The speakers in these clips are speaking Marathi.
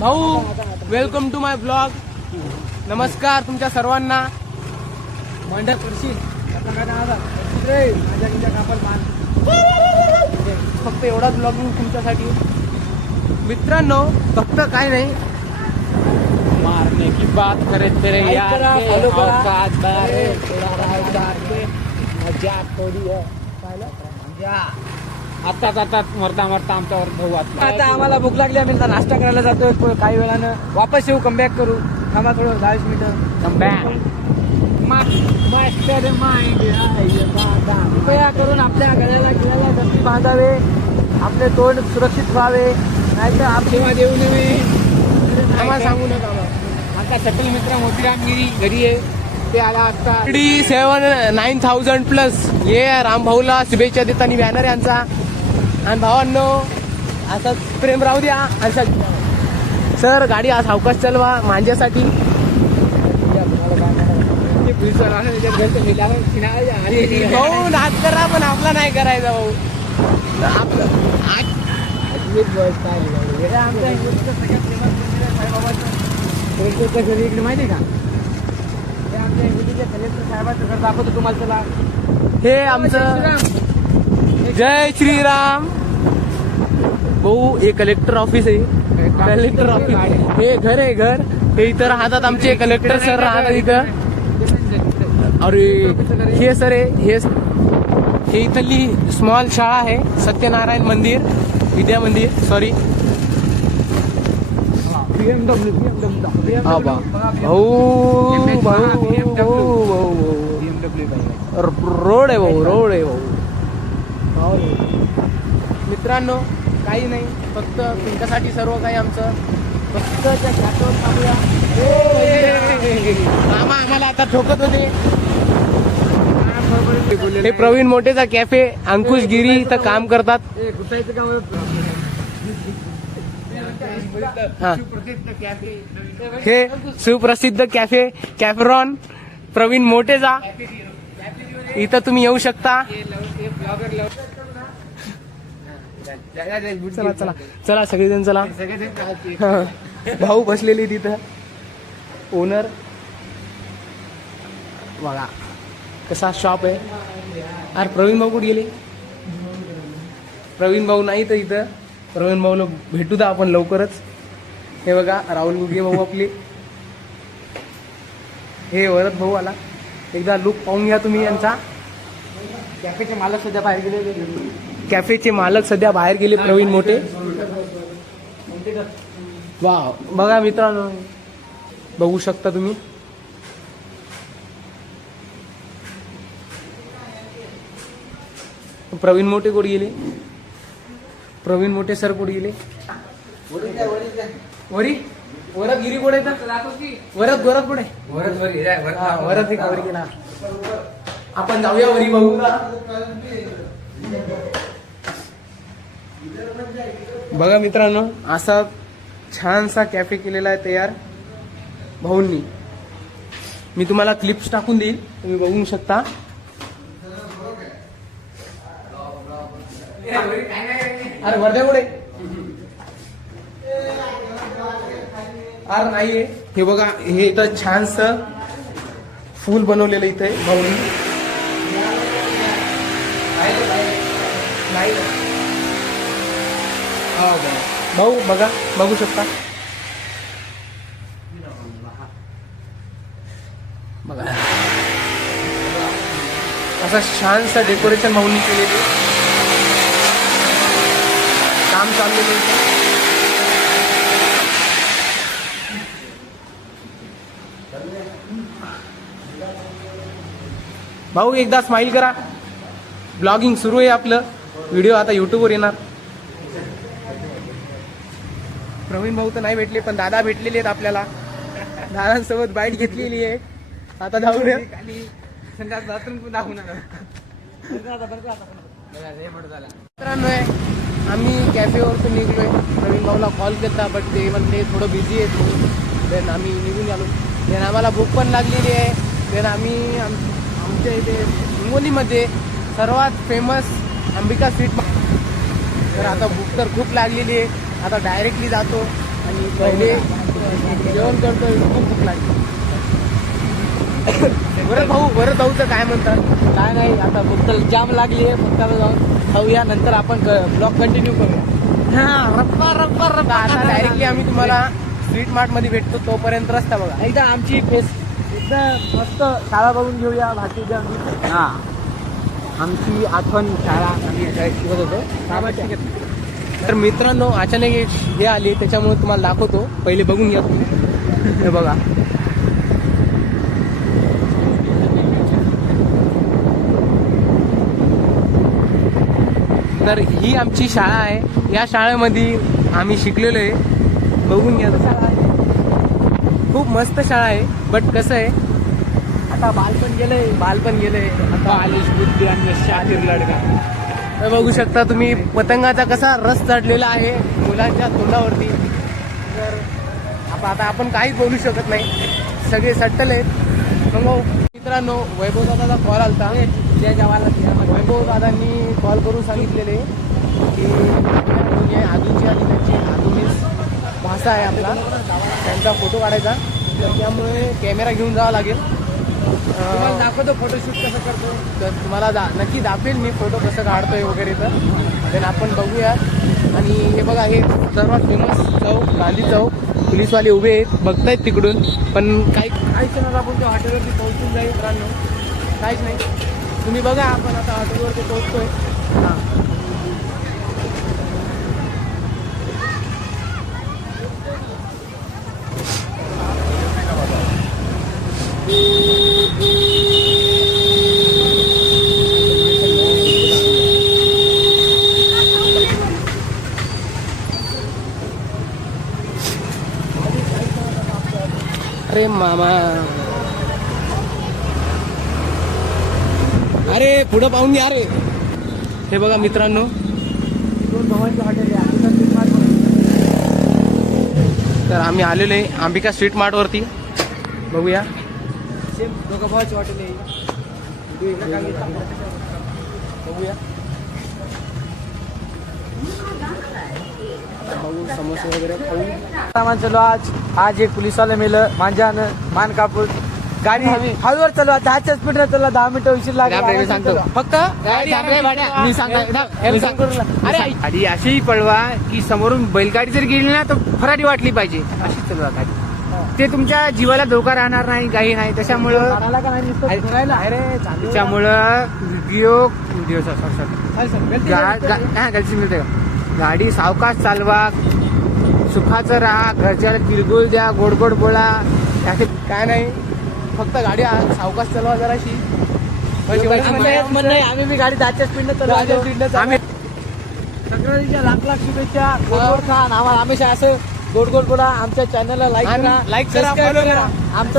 भाऊ वेलकम टू माय ब्लॉग. नमस्कार तुमच्या सर्वांना. मंडळ करशील फक्त एवढाच ब्लॉगिंग तुमच्यासाठी मित्रांनो. फक्त काय नाही, मारने की बात करे तेरे यार के follow करा. औकात बारे तेरा राहता के मजा थोडी आहे. आता मरता आमच्यावर भाऊ वाचला. आता आम्हाला भूक लागली, आम्ही नाश्ता करायला जातोय. काही वेळानं वापस येऊ, कमबॅक करू. थांबा थोडं 10 मिनिटं. कमबॅक मास्टर माइंड कृपया करून आपल्या गळ्याला गिळ्याला दस्ती बांधावे, आपले तोंड सुरक्षित व्हावे, नाहीतर आपली देऊ नये. आम्हाला सांगू नका. आता सकल मित्र मोतीरामगिरी घरी आहे, ते आला असता. 9,000+ हे राम भाऊला शुभेच्छा देताना बॅनर यांचा. आणि भावांनो असंच प्रेम राहू द्या. सर गाडी आज सावकाश चालवा माझ्यासाठी. भाऊ नाच करा पण आपला नाही करायचा भाऊ. आपलं इकडे माहिती का, हे आमच्या इंग्लिशच्या कलेक्टर साहेबांचं घर दाखवतो तुम्हाला. चला, हे आमचं जय श्रीराम भाऊ. हे कलेक्टर ऑफिस आहे. कलेक्टर ऑफिस हे घर आहे. घर हे इथं राहतात आमचे कलेक्टर सर राहतात इथं. अरे हे सर आहे. हे इथली स्मॉल शाळा आहे, सत्यनारायण मंदिर विद्या मंदिर. सॉरी भाऊ रोड आहे भाऊ. रोड आहे भाऊ. मित्रांनो काही नाही, फक्त तुमच्यासाठी सर्व काही आमचं. फक्त त्या घाटावर थांबूया. मामा आम्हाला आता ठोकत होते. हे प्रवीण मोठेचा कॅफे, अंकुश गिरी इथं काम करतात. हा, हे सुप्रसिद्ध कॅफे कॅफरॉन प्रवीण मोठेचा. इथं तुम्ही येऊ शकता. चला चला चला सगळेजण चला. भाऊ बसलेले तिथं, ओनर बघा कसा शॉप आहे. अरे प्रवीण भाऊ कुठे गेले? प्रवीण भाऊ नाही तर इथं. प्रवीण भाऊला भेटू द्या आपण लवकरच. हे बघा राहुल गुगे भाऊ आपले. हे वरद भाऊ आला. एकदा लुक पाहून घ्या तुम्ही यांचा. कॅफेचे मालक सध्या बाहेर गेले. कॅफेचे मालक सध्या बाहेर गेले, प्रवीण मोठे. वा बघा मित्रांनो, बघू शकता तुम्ही. प्रवीण मोठे कुठे गेले? प्रवीण मोठे सर कुठे गेले? वरी वरद गिरी कुठे वरद गोरद कुठे? वरद वरी गेला. आपण जाऊया वरी बघू. बघा मित्रांनो, असा छानसा कॅफे केलेला आहे तयार भाऊंनी. मी तुम्हाला क्लिप्स टाकून देईल, तुम्ही बघू शकता. अरे वर्ध्या कुठे? अरे नाहीये. हे बघा, हे इथं छानसं फूल बनवलेलं इथे भाऊंनी. नाही भाऊ बघा, बघू शकता. बघा असं छानसं डेकोरेशन भाऊंनी केलेलं काम चाललेलं आहे. भाऊ एकदा स्माइल करा. ब्लॉगिंग सुरू आहे आपलं. व्हिडिओ आता युट्यूबवर येणार. प्रवीण भाऊ तर नाही भेटले, पण दादा भेटलेले आहेत आपल्याला. दादांसोबत बाईट घेतलेली आहे. आता जाऊ द्या. मित्रांनो आम्ही कॅफेवरतून निघलोय. प्रवीण भाऊला कॉल केला, बट ते म्हणते थोडं बिझी आहे म्हणून. देन आम्ही निघून आलो. देन आम्हाला भूक पण लागलेली आहे. देन आम्ही आमच्या इथे हिंगोलीमध्ये सर्वात फेमस अंबिका स्वीट. तर आता भूक तर खूप लागलेली आहे. आता डायरेक्टली जातो आणि पहिले जेवण करतोय, खूप भूक लागली. बरं भाऊचं काय म्हणतात? काय नाही, आता फक्त जाम लागली आहे, फक्त आता जाऊन खाऊया, नंतर आपण ब्लॉग कंटिन्यू करूया. आता डायरेक्टली आम्ही तुम्हाला स्वीट मार्ट मध्ये भेटतो, तोपर्यंत रस्ता बघा. एकदा आमची एकदम मस्त शाळा बघून घेऊया. भारतीय हा आमची आठवण शाळा आम्ही शिकत होतो. तर मित्रांनो, अचानक एक हे आले, त्याच्यामुळे तुम्हाला दाखवतो. पहिले बघून घ्या तुम्ही. हे बघा, तर ही आमची शाळा आहे. या शाळेमध्ये आम्ही शिकलेलो आहे. बघून घ्या, खूप मस्त शाळा आहे. बट कसं आहे, आता बालपण गेलंय. आता आलिश बुद्धी आणि शाहीर लडका. तर बघू शकता तुम्ही पतंगाचा कसा रस चढलेला आहे मुलांच्या तोंडावरती. तर आता आपण काहीच बोलू शकत नाही, सगळे सट्टल आहेत. मग मित्रांनो, वैभव दादाचा कॉल आलता. वैभव दादांनी कॉल करून सांगितलेले की आधीची आणि त्यांची आधुनिक भाषा आहे आपला, त्यांचा फोटो काढायचा. तर त्यामुळे कॅमेरा घेऊन जावा लागेल. तुम्हाला दाखवतो फोटोशूट कसं करतो. तर तुम्हाला नक्की दाखवेल मी फोटो कसं काढतोय वगैरे. तर आपण बघूया. आणि हे बघा, हे सर्वात फेमस चौक, गांधी चौक. पोलीसवाले उभे आहेत, बघतायत तिकडून. पण काहीच आपण त्या हॉटेलवरती पोहोचून जाईल मित्रांनो, काहीच नाही. तुम्ही बघा, आपण आता हॉटेलवरती पोहोचतोय. हां, अरे मामा, अरे पुढं पाहून घ्या रे. हे बघा मित्रांनो, दोन भावांची हॉटेल आहे. तर आम्ही आलेलो आहे अंबिका स्वीट मार्ट वरती. बघूया, सेम दोघं भावाची हॉटेल आहे. बघूया, बघू समोसे वगैरे खाऊ. सामान चलो. आज एक पोलिसवाला मेलं, मांजानं मान कापून. गाडी हळूवर चलवा, 10च्या स्पीडने चला. 10 मिनिटं उशीर लागला. सांगतो फक्त मी सांगतो. गाडी अशी पळवा की समोरून बैलगाडी जर गेली ना तर फराडी वाटली पाहिजे, अशी चलवा गाडी. ते तुमच्या जीवाला धोका राहणार नाही, काही नाही. त्याच्यामुळं गलती मिळते. गाडी सावकाश चालवा, सुखाचं राहा, घरच्याला किरगुळ द्या, गोड गोड बोला. काय नाही, फक्त गाडी सावकाश चालवा जराशी. आम्ही बी गाडी 10च्या स्पीडने चलवा. आम्ही संक्रांतीच्या लाख शुभेच्छा. गोड खा, आम्हाला हमेशा असं गोड गोड बोला. आमच्या चॅनलला लाईक करा, लाईक करा, सबस्क्राईब follow करा. आमचं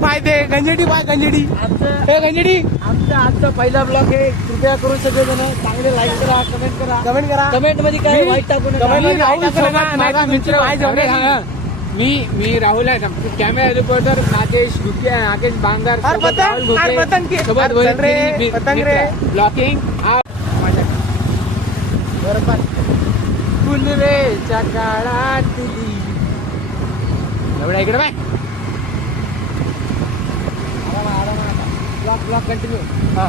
बाय दे गंजेडी, बाय गंजेडी, हे गंजेडी. आमचा आजचा पहिला ब्लॉग आहे. कृपया करून सगळेजण चांगले लाईक करा, कमेंट करा. कमेंट करा. कमेंट मध्ये काय वाईट टाकू नका. मी राहुल आहे, कॅमेरा रिपोर्टर नागेश बांगार, ब्लॉकिंग. कुलवेच्या काळात एवढा इकडे बाय. Blog continue. हा,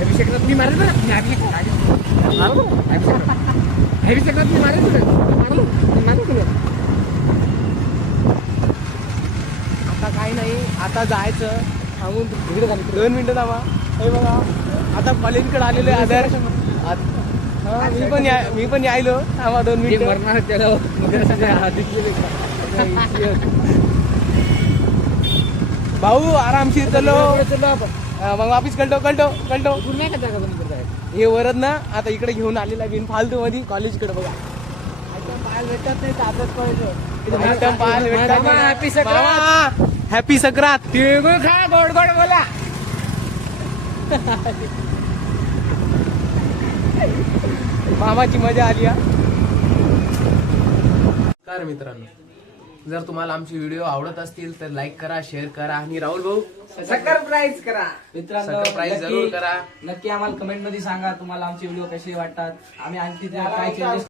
अभिषेकात मी मारेल बरं. अभिषेकात मी मारेल बरं. आता काही नाही, आता जायचं. थांबून 2 मिनिटं थांबा. हे बघा, आता कॉलेजकडे आलेलो आहे आदर. मी पण यायलो. थांबा 2 मिनिटं. मरणार त्याला भाऊ आरामशीर चलो. आपण मग वापिस कळतो. नाही का जागा बंद करताय. हे वरद ना आता इकडे घेऊन आलेला बिन फालतू मध्ये कॉलेजकडे. बघा, पाहायला भेटत नाही तर आताच कळलं. एकदम पाहायला भेटतात. मामा, happy संक्रांत. हॅपी संक्रांत. तिळगुळ खा, गोड गोड बोला. मामाची मजा आली. हा. नमस्कार मित्रांनो, जर तुम्हाला आमचे व्हिडिओ आवडत असतील तर लाईक करा, शेअर करा आणि राहुल भाऊ सरप्राईज करा मित्रांनो. Surprise जरूर करा. नक्की आम्हाला कमेंट मध्ये सांगा तुम्हाला आमचे व्हिडिओ कसे वाटतात. आम्ही आणखी काय चेंजेस